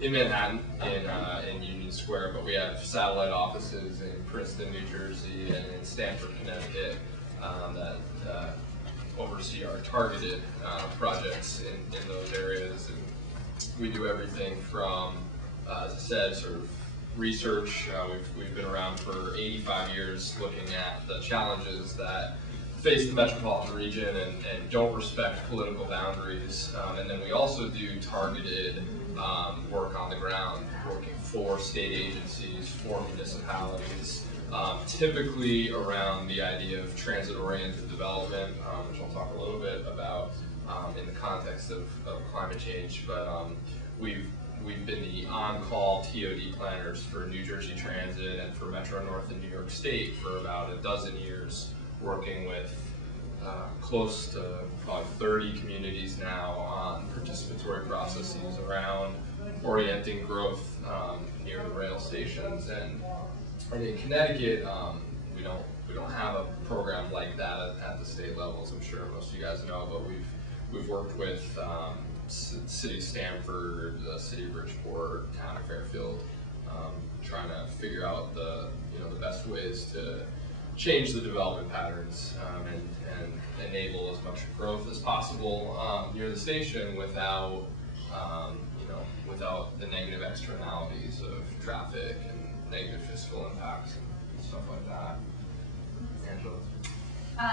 in Manhattan, in Union Square, but we have satellite offices in Princeton, New Jersey, and in Stamford, Connecticut, that oversee our targeted projects in those areas. And we do everything from, as I said, sort of research. We've been around for 85 years looking at the challenges that face the metropolitan region and don't respect political boundaries. And then we also do targeted work on the ground, working for state agencies, for municipalities, typically around the idea of transit-oriented development, which I'll talk a little bit about in the context of climate change. But we've been the on-call TOD planners for New Jersey Transit and for Metro North in New York State for about a dozen years, working with close to probably 30 communities now on participatory processes around orienting growth near the rail stations. And in Connecticut, we don't have a program like that at the state level, as I'm sure most of you guys know, but we've worked with City of Stamford, the City of Bridgeport, Town of Fairfield, trying to figure out the best ways to change the development patterns and enable as much growth as possible near the station without without the negative externalities of traffic and negative fiscal impacts and stuff like that. Angela.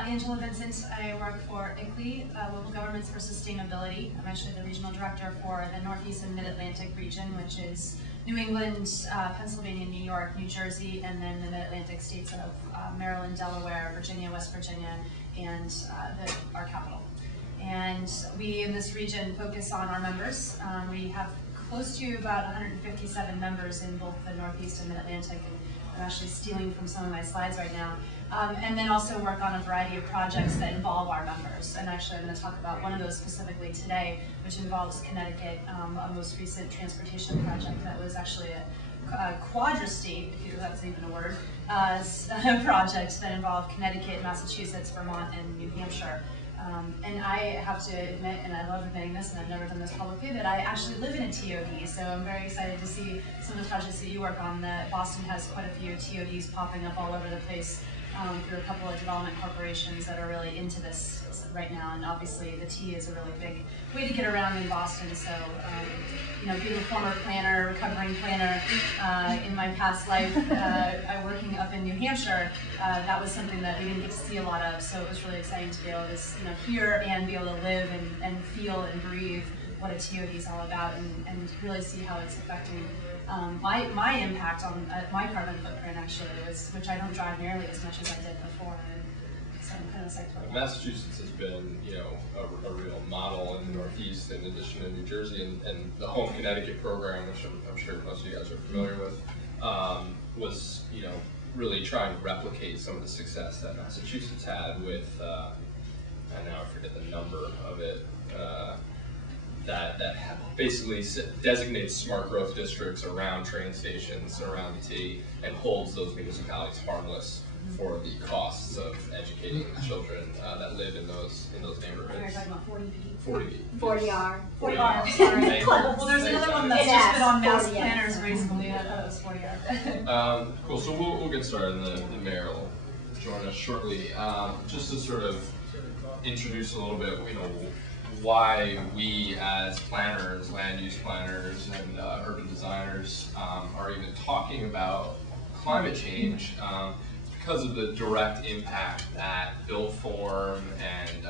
Angela Vincent. I work for ICLEI, Local Governments for Sustainability. I'm actually the regional director for the Northeast and Mid-Atlantic region, which is New England, Pennsylvania, New York, New Jersey, and then the Mid-Atlantic states of Maryland, Delaware, Virginia, West Virginia, and our capital. And we in this region focus on our members. We have close to about 157 members in both the Northeast and Mid-Atlantic, and I'm actually stealing from some of my slides right now. And then also work on a variety of projects that involve our members. And actually I'm going to talk about one of those specifically today, which involves Connecticut, a most recent transportation project that was actually a quadri-state, if that's even a word, project that involved Connecticut, Massachusetts, Vermont, and New Hampshire. And I have to admit, and I love admitting this, and I've never done this publicly, that I actually live in a TOD, so I'm very excited to see some of the projects that you work on. That Boston has quite a few TODs popping up all over the place through a couple of development corporations that are really into this right now, and obviously the T is a really big way to get around in Boston. So, being a former planner, recovering planner in my past life, I working up in New Hampshire, that was something that we didn't get to see a lot of. So it was really exciting to be able to hear and be able to live and feel and breathe what a TOD is all about, and really see how it's affecting my impact on my carbon footprint, actually, which I don't drive nearly as much as I did before. So I'm kind of psyched about that. Massachusetts has been, a real model in the Northeast, in addition to New Jersey, and the Home Connecticut program, which I'm sure most of you guys are familiar with, was, really trying to replicate some of the success that Massachusetts had with, and now I forget the number of it, that basically designates smart growth districts around train stations, around the T, and holds those municipalities harmless for the costs of educating children that live in those neighborhoods. You're talking about 40B. 40B. 40R. 40R, sorry. Well, there's another one that's just been on Mass 40R. Planners recently. That was 40R. Cool, so we'll get started, and the mayor will join us shortly. Just to sort of introduce a little bit, why we as planners, land use planners, and urban designers are even talking about climate change. Because of the direct impact that built form and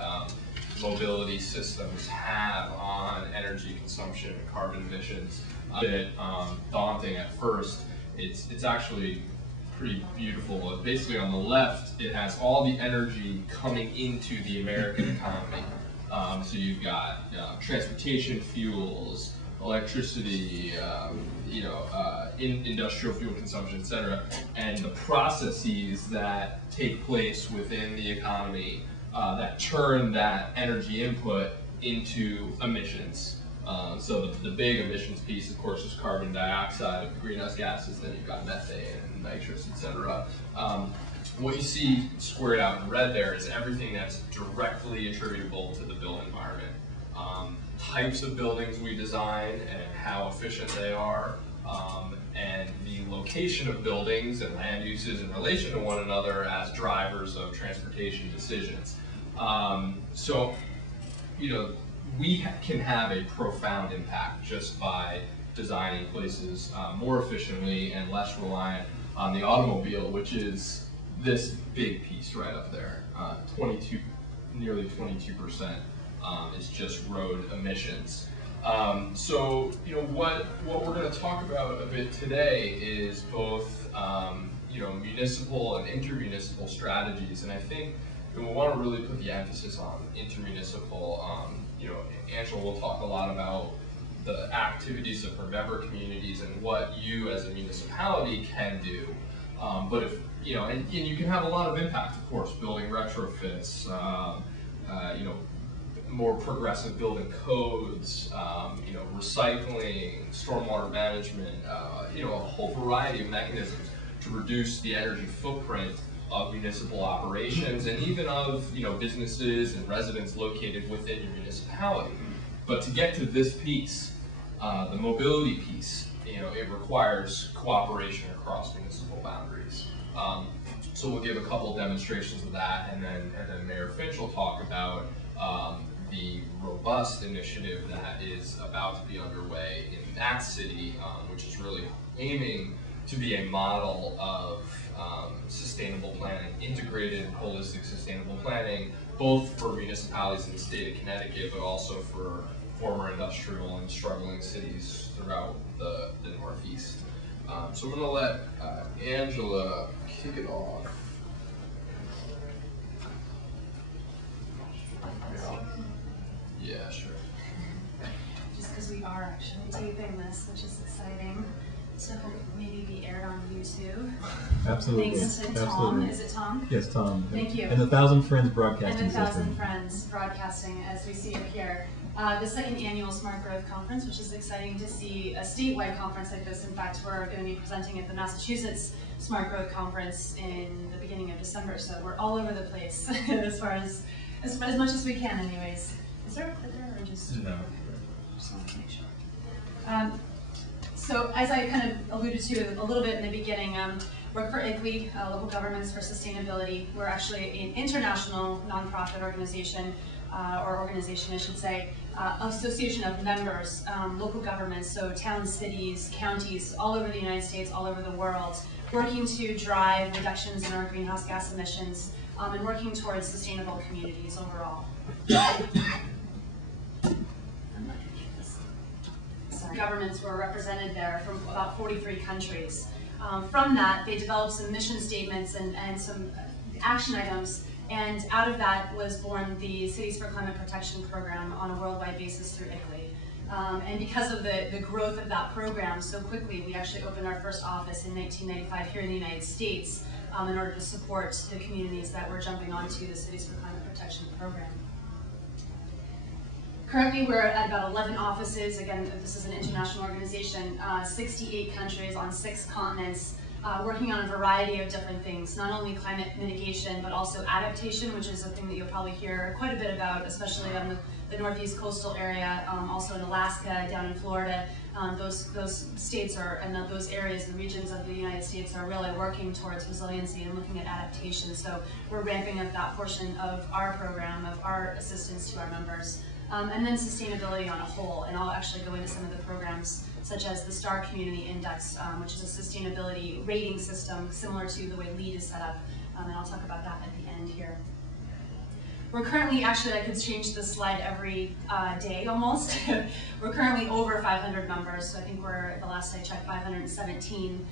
mobility systems have on energy consumption and carbon emissions. A bit daunting at first. It's actually pretty beautiful. Basically on the left, it has all the energy coming into the American economy. So you've got transportation fuels, electricity, industrial fuel consumption, etc., and the processes that take place within the economy that turn that energy input into emissions. So the big emissions piece, of course, is carbon dioxide, greenhouse gases. Then you've got methane and nitrous, etc. What you see squared out in red there is everything that's directly attributable to the built environment. types of buildings we design and how efficient they are, and the location of buildings and land uses in relation to one another as drivers of transportation decisions. So, you know, we can have a profound impact just by designing places more efficiently and less reliant on the automobile, which is this big piece right up there. Nearly 22% is just road emissions. So, you know, what we're going to talk about a bit today is both, you know, municipal and intermunicipal strategies, and I think we want to really put the emphasis on intermunicipal. You know, Angela will talk a lot about the activities of her member communities and what you as a municipality can do. But if, you know, and you can have a lot of impact, of course, building retrofits, you know, more progressive building codes, you know, recycling, stormwater management, you know, a whole variety of mechanisms to reduce the energy footprint of municipal operations and even of, you know, businesses and residents located within your municipality. But to get to this piece, the mobility piece, you know, it requires cooperation across municipal boundaries. So we'll give a couple demonstrations of that, and then Mayor Finch will talk about the robust initiative that is about to be underway in that city, which is really aiming to be a model of sustainable planning, integrated, holistic sustainable planning, both for municipalities in the state of Connecticut, but also for former industrial and struggling cities throughout the Northeast. So I'm going to let Angela kick it off. Yeah, sure. Just because we are actually taping this, which is exciting. So maybe be aired on YouTube. Absolutely. Thanks to Tom. Absolutely. Is it Tom? Yes, Tom. Thank you. And the Thousand Friends Broadcasting And the System. Thousand Friends Broadcasting, as we see it here. The second annual Smart Growth Conference, which is exciting to see a statewide conference like this. In fact, we're going to be presenting at the Massachusetts Smart Growth Conference in the beginning of December, so we're all over the place as much as we can, anyways. Is there a clicker or just? No. Just want to make sure. So as I kind of alluded to a little bit in the beginning, work for IGLEI, Local Governments for Sustainability. We're actually an international nonprofit organization, or organization I should say, association of members, local governments, so towns, cities, counties, all over the United States, all over the world, working to drive reductions in our greenhouse gas emissions and working towards sustainable communities overall. Governments were represented there from about 43 countries. From that, they developed some mission statements and some action items, and out of that was born the Cities for Climate Protection program on a worldwide basis through IGLEI. And because of the growth of that program so quickly, we actually opened our first office in 1995 here in the United States in order to support the communities that were jumping onto the Cities for Climate Protection program. Currently, we're at about 11 offices. Again, this is an international organization, 68 countries on 6 continents, working on a variety of different things, not only climate mitigation, but also adaptation, which is a thing that you'll probably hear quite a bit about, especially on the Northeast coastal area, also in Alaska, down in Florida. Those states are, and those areas, the regions of the United States are really working towards resiliency and looking at adaptation. So we're ramping up that portion of our program, of our assistance to our members. And then sustainability on a whole, and I'll actually go into some of the programs such as the STAR Community Index, which is a sustainability rating system similar to the way LEED is set up, and I'll talk about that at the end here. We're currently, actually I could change this slide every day almost. We're currently over 500 members, so I think we're, the last I checked, 517.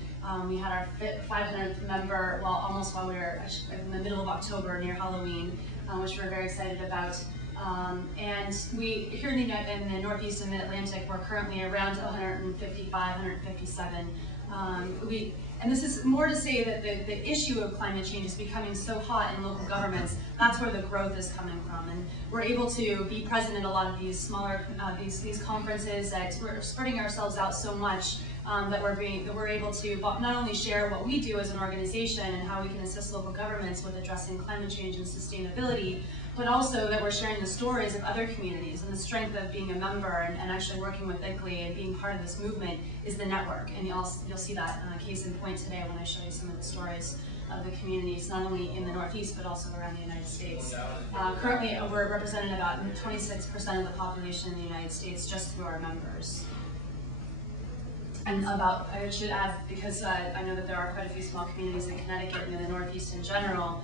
We had our 500th member, almost while we were in the middle of October near Halloween, which we're very excited about. And we, here in the Northeast and Mid-Atlantic, we're currently around 155, 157. And this is more to say that the issue of climate change is becoming so hot in local governments. That's where the growth is coming from. And we're able to be present in a lot of these smaller, these conferences, that we're spreading ourselves out so much that we're able to not only share what we do as an organization and how we can assist local governments with addressing climate change and sustainability, but also that we're sharing the stories of other communities, and the strength of being a member and actually working with ICLEI and being part of this movement is the network. And you'll see that case in point today when I show you some of the stories of the communities, not only in the Northeast, but also around the United States. Currently, we're representing about 26% of the population in the United States just through our members. And I should add, because I know that there are quite a few small communities in Connecticut and in the Northeast in general,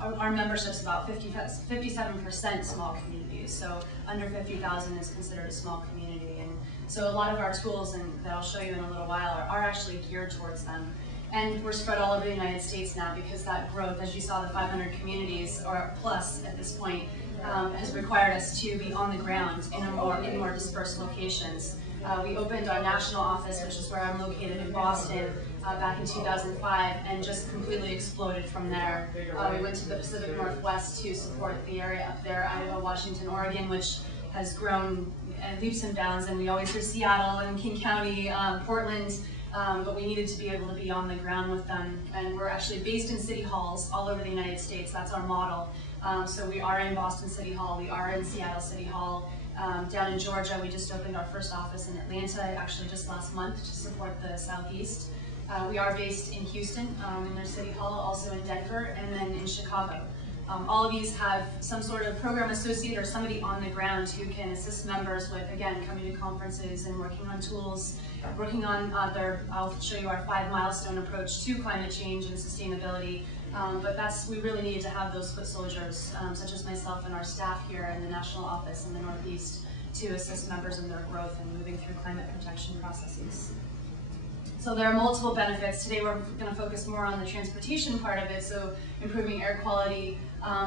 our membership's about 57% small communities, so under 50,000 is considered a small community. And so a lot of our tools, and that I'll show you in a little while, are actually geared towards them. And we're spread all over the United States now because that growth, as you saw, the 500 communities, or plus at this point, has required us to be on the ground in more dispersed locations. We opened our national office, which is where I'm located in Boston, back in 2005, and just completely exploded from there. We went to the Pacific Northwest to support the area up there, Idaho, Washington, Oregon, which has grown leaps and bounds, and we always hear Seattle and King County, Portland, but we needed to be able to be on the ground with them. And we're actually based in city halls all over the United States. That's our model. So we are in Boston City Hall, we are in Seattle City Hall. Down in Georgia, we just opened our first office in Atlanta, actually just last month, to support the Southeast. We are based in Houston, in their City Hall, also in Denver, and then in Chicago. All of these have some sort of program associate or somebody on the ground who can assist members with, again, coming to conferences and working on tools, working on I'll show you our 5 milestone approach to climate change and sustainability. But we really needed to have those foot soldiers, such as myself and our staff here in the national office in the Northeast, to assist members in their growth and moving through climate protection processes. So there are multiple benefits. Today we're going to focus more on the transportation part of it, so improving air quality,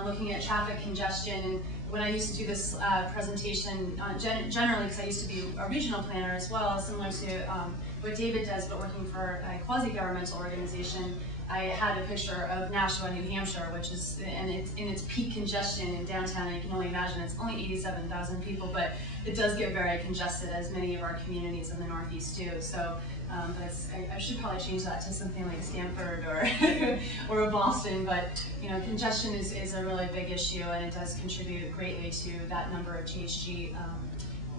looking at traffic congestion. And when I used to do this presentation, generally, because I used to be a regional planner as well, similar to what David does, but working for a quasi-governmental organization, I had a picture of Nashua, New Hampshire, which is in its peak congestion in downtown, and you can only imagine it's only 87,000 people, but it does get very congested, as many of our communities in the Northeast do. So I should probably change that to something like Stanford or Boston, but congestion is a really big issue, and it does contribute greatly to that number of GHG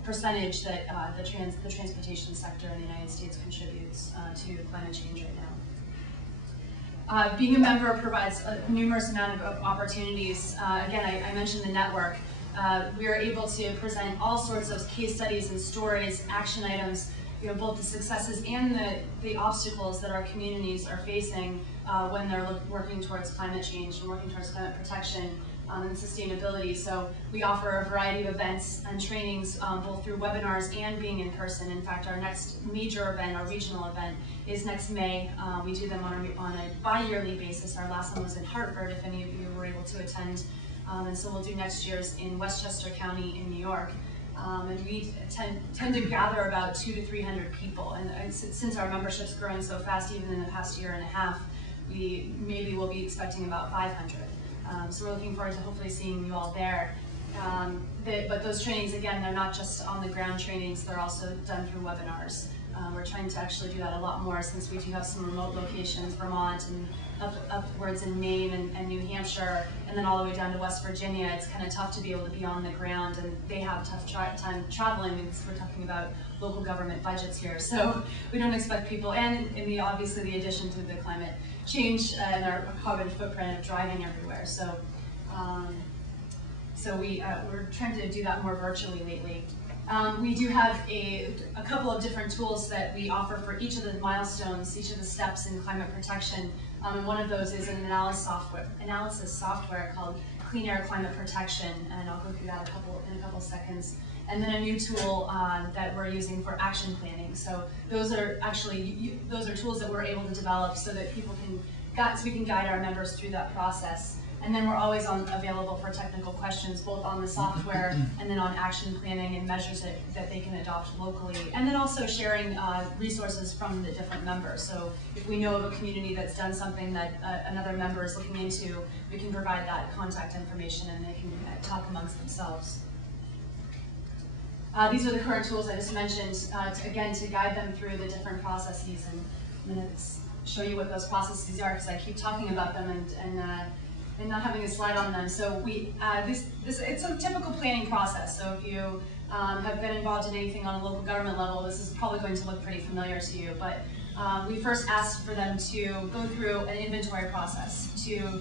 percentage that the transportation sector in the United States contributes to climate change right now. Being a member provides a numerous amount of opportunities. Again, I mentioned the network. We are able to present all sorts of case studies and stories, action items, both the successes and the obstacles that our communities are facing when they're working towards climate change and working towards climate protection and sustainability. So we offer a variety of events and trainings both through webinars and being in person. In fact, our next major event, our regional event, is next May. We do them on a bi-yearly basis. Our last one was in Hartford, if any of you were able to attend. And so we'll do next year's in Westchester County in New York. And we tend to gather about 200 to 300 people. And since our membership's growing so fast, even in the past year and a half, we maybe will be expecting about 500. So we're looking forward to hopefully seeing you all there. But those trainings, again, they're not just on the ground trainings, they're also done through webinars. We're trying to actually do that a lot more since we do have some remote locations, Vermont and upwards in Maine and New Hampshire, and then all the way down to West Virginia. It's kind of tough to be able to be on the ground, and they have a tough time traveling because we're talking about local government budgets here. So we don't expect people, and obviously the addition to the climate change and our carbon footprint of driving everywhere. So we're trying to do that more virtually lately. We do have a couple of different tools that we offer for each of the milestones, each of the steps in climate protection. And one of those is an analysis software called Clean Air Climate Protection, and I'll go through that in a couple seconds. And then a new tool that we're using for action planning. So those are tools that we're able to develop so that we can guide our members through that process. And then we're always available for technical questions, both on the software and then on action planning and measures that they can adopt locally. And then also sharing resources from the different members. So if we know of a community that's done something that another member is looking into, we can provide that contact information and they can talk amongst themselves. These are the current tools I just mentioned, to guide them through the different processes. And I'm going to show you what those processes are because I keep talking about them, and and not having a slide on them. So it's a typical planning process. So if you have been involved in anything on a local government level, this is probably going to look pretty familiar to you. But we first asked for them to go through an inventory process to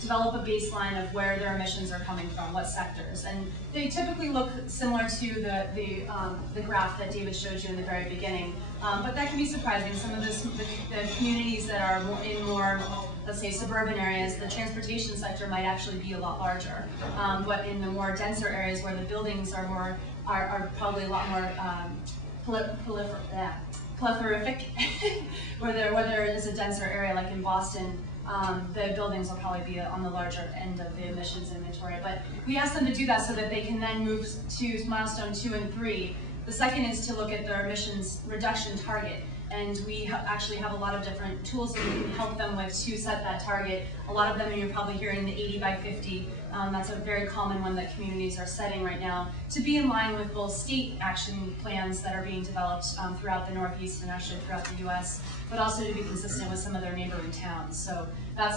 develop a baseline of where their emissions are coming from, what sectors. And they typically look similar to the graph that David showed you in the very beginning. But that can be surprising. Some of the communities that are more, let's say, suburban areas, the transportation sector might actually be a lot larger. But in the more denser areas where the buildings are probably a lot more prolific, where there is a denser area like in Boston, the buildings will probably be on the larger end of the emissions inventory. But we asked them to do that so that they can then move to milestone 2 and 3. The second is to look at their emissions reduction target. And we actually have a lot of different tools that we can help them with to set that target. A lot of them, you're probably hearing the 80 by 50. That's a very common one that communities are setting right now, to be in line with both state action plans that are being developed throughout the Northeast and actually throughout the US, but also to be consistent with some of their neighboring towns. So that's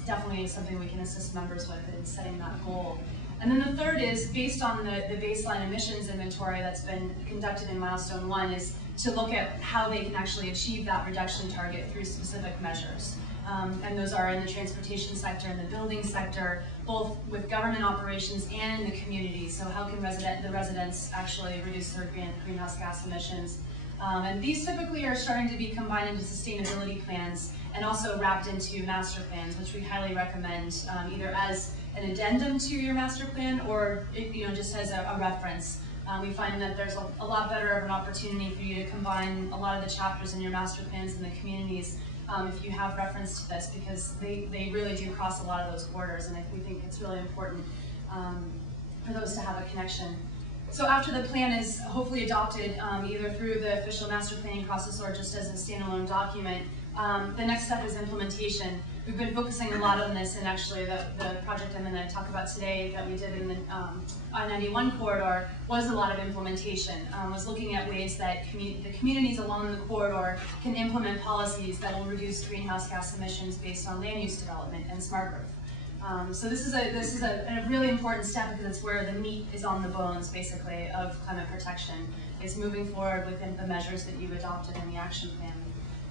definitely something we can assist members with in setting that goal. And then the third is, based on the baseline emissions inventory that's been conducted in milestone 1, is to look at how they can actually achieve that reduction target through specific measures. And those are in the transportation sector and the building sector, both with government operations and in the community. So how can the residents actually reduce their greenhouse gas emissions? And these typically are starting to be combined into sustainability plans and also wrapped into master plans, which we highly recommend either as an addendum to your master plan or just as a reference. We find that there's a lot better of an opportunity for you to combine a lot of the chapters in your master plans in the communities if you have reference to this, because they really do cross a lot of those borders, and we think it's really important for those to have a connection. So after the plan is hopefully adopted, either through the official master planning process or just as a standalone document, the next step is implementation. We've been focusing a lot on this, and actually the project I'm going to talk about today that we did in the I-91 corridor was a lot of implementation, was looking at ways that the communities along the corridor can implement policies that will reduce greenhouse gas emissions based on land use development and smart growth. So this is a really important step, because it's where the meat is on the bones, basically, of climate protection. It's moving forward within the measures that you've adopted in the action plan.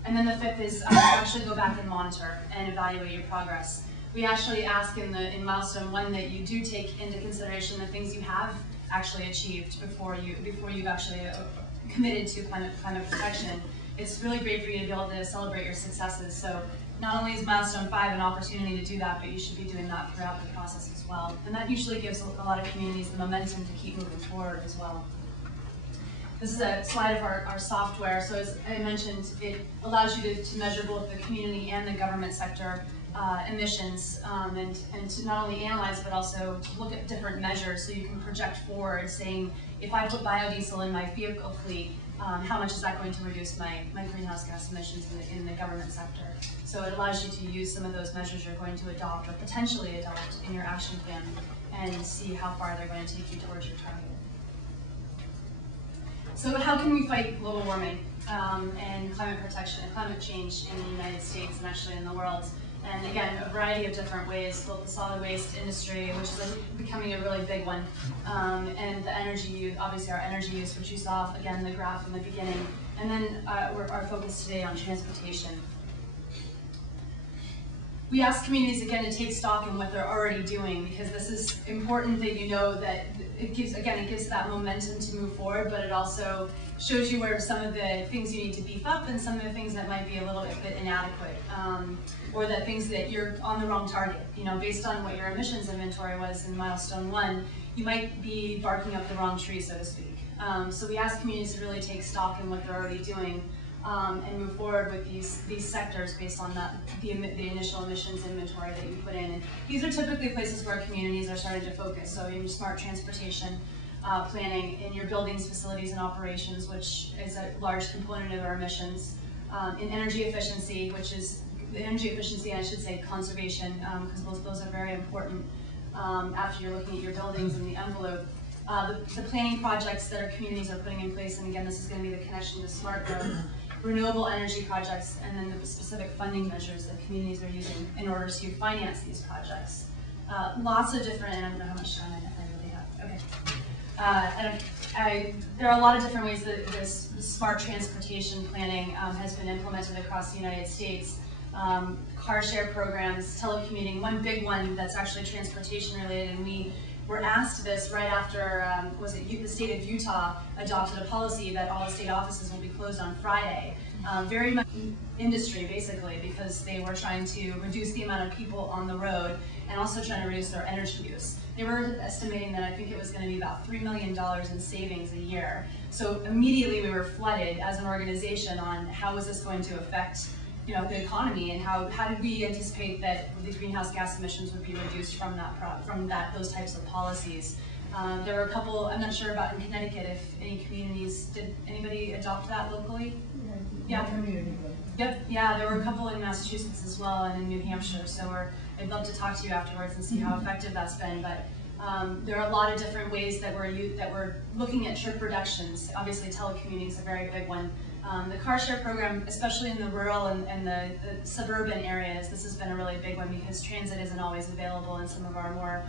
And then the fifth is actually go back and monitor and evaluate your progress. We actually ask in milestone 1 that you do take into consideration the things you have actually achieved before you've actually committed to climate protection. It's really great for you to be able to celebrate your successes. So not only is milestone 5 an opportunity to do that, but you should be doing that throughout the process as well. And that usually gives a lot of communities the momentum to keep moving forward as well. This is a slide of our software. So as I mentioned, it allows you to measure both the community and the government sector emissions, and to not only analyze, but also look at different measures, so you can project forward, saying, if I put biodiesel in my vehicle fleet, how much is that going to reduce my greenhouse gas emissions in the government sector? So it allows you to use some of those measures you're going to adopt or potentially adopt in your action plan and see how far they're going to take you towards your target. So how can we fight global warming and climate protection and climate change in the United States and actually in the world? And again, a variety of different ways, both the solid waste industry, which is becoming a really big one, and the energy use, obviously our energy use, which you saw, again, the graph in the beginning, and then our focus today on transportation. We ask communities, again, to take stock in what they're already doing, because this is important that you know that it gives that momentum to move forward, but it also shows you where some of the things you need to beef up and some of the things that might be a little bit inadequate, or that things that you're on the wrong target. Based on what your emissions inventory was in milestone 1, you might be barking up the wrong tree, so to speak. So we ask communities to really take stock in what they're already doing, and move forward with these sectors based on the initial emissions inventory that you put in. And these are typically places where communities are starting to focus. So in your smart transportation planning, in your buildings, facilities, and operations, which is a large component of our emissions, in energy efficiency, which is I should say conservation, because both of those are very important after you're looking at your buildings and the envelope. The planning projects that our communities are putting in place, and again, this is going to be the connection to smart growth, renewable energy projects, and then the specific funding measures that communities are using in order to finance these projects. Lots of different, and I don't know how much time I really have. Okay. There are a lot of different ways that this smart transportation planning has been implemented across the United States. Car share programs, telecommuting, one big one that's actually transportation related, and we were asked this right after, the state of Utah adopted a policy that all the state offices will be closed on Friday. Very much industry, basically, because they were trying to reduce the amount of people on the road and also trying to reduce their energy use. They were estimating that I think it was going to be about $3 million in savings a year. So immediately we were flooded as an organization on how is this going to affect the economy, and how did we anticipate that the greenhouse gas emissions would be reduced from those types of policies. There were a couple, I'm not sure about in Connecticut, if any communities, did anybody adopt that locally? Yeah. Yep, yeah, there were a couple in Massachusetts as well, and in New Hampshire, so I'd love to talk to you afterwards and see how effective that's been, but there are a lot of different ways that we're looking at trip reductions. Obviously telecommuting is a very big one. The car share program, especially in the rural and the suburban areas, this has been a really big one because transit isn't always available in some of our more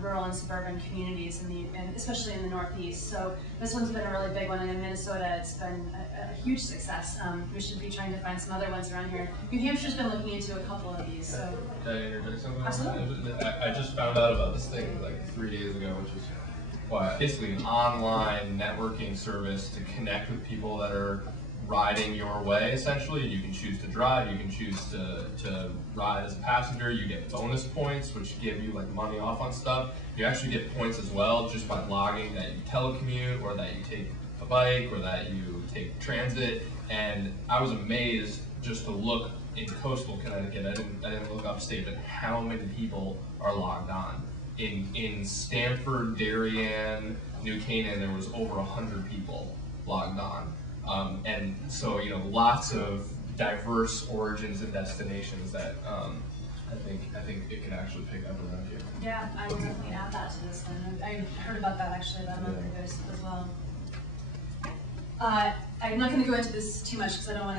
rural and suburban communities, and especially in the Northeast. So this one's been a really big one, and in Minnesota it's been a huge success. We should be trying to find some other ones around here. New Hampshire's been looking into a couple of these. So. Can I interject something? Absolutely. I just found out about this thing like 3 days ago, which is basically an online networking service to connect with people that are riding your way, essentially. You can choose to drive, you can choose to ride as a passenger, you get bonus points which give you like money off on stuff. You actually get points as well just by logging that you telecommute, or that you take a bike, or that you take transit. And I was amazed just to look in coastal Connecticut, I didn't look upstate, but how many people are logged on. In Stamford, Darien, New Canaan, there was over 100 people logged on. And so, lots of diverse origins and destinations that I think it can actually pick up around here. Yeah, I will definitely add that to this one. I heard about that actually about a month ago as well. I'm not going to go into this too much because I don't want to